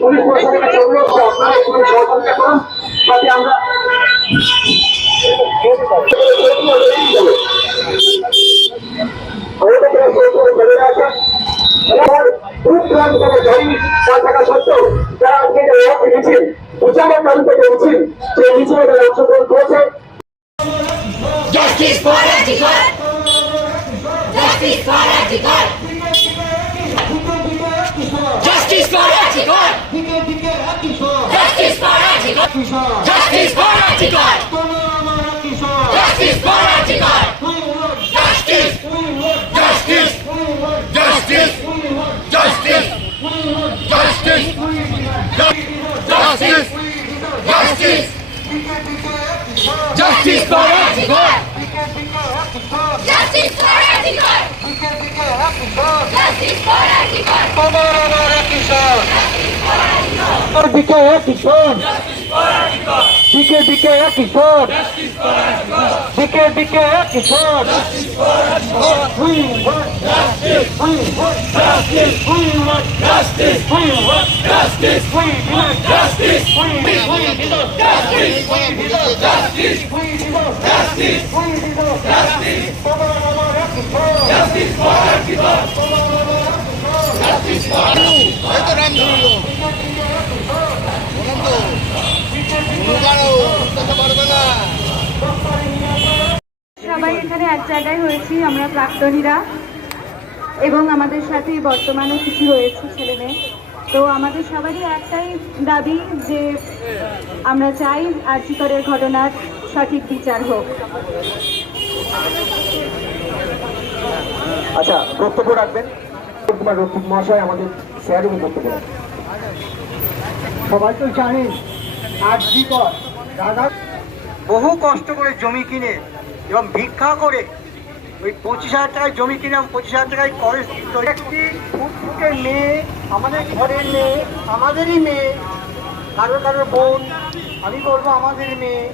Police প্রশাসনকে অনুরোধ আপনারা পুলিশ সহযোগিতা করুন যাতে আমরা যারা আজকে মিছিল বুঝানোর কারণ থেকে মিছিল যে মিছিলে তারা অংশগ্রহণ করেছে Justice for Radical! Justice for Radical! Antigone! Justice for Antigone! Justice for Antigone! Justice! Justice! Justice! Justice! Justice! Justice! Justice! Justice for Antigone! Justice for Antigone! Justice for Antigone! দিকে এক কিশোর দিকে দিকে এক কিশোর ডিকে ডিকে কিশোর decay decay কিশোর হয়তো রাম ধরল এক জায়গায় হয়েছি আমরা প্রাক্তনীরা। এবং আমাদের সাথে বর্তমানে কিছু রয়েছে ছেলে মেয়ে। তো আমাদের সবারই একটাই দাবি যে আমরা চাই আর্যিকরের ঘটনার সঠিক বিচার হোক। আচ্ছা বক্তব্য রাখবেন। কুমার মহাশয় আমাদের শেয়ারিং বক্তব্য রাখবেন। সবাই তো জানেন বিপদ দাদা বহু কষ্ট করে জমি কিনে এবং ভিক্ষা করে ওই পঁচিশ হাজার টাকায় জমি কিনাম পঁচিশ হাজার টাকায় করে একটি ফুটফুটের মেয়ে, আমাদের ঘরের মেয়ে, আমাদেরই মেয়ে কারও কারও বোন, আমি বলব আমাদের মেয়ে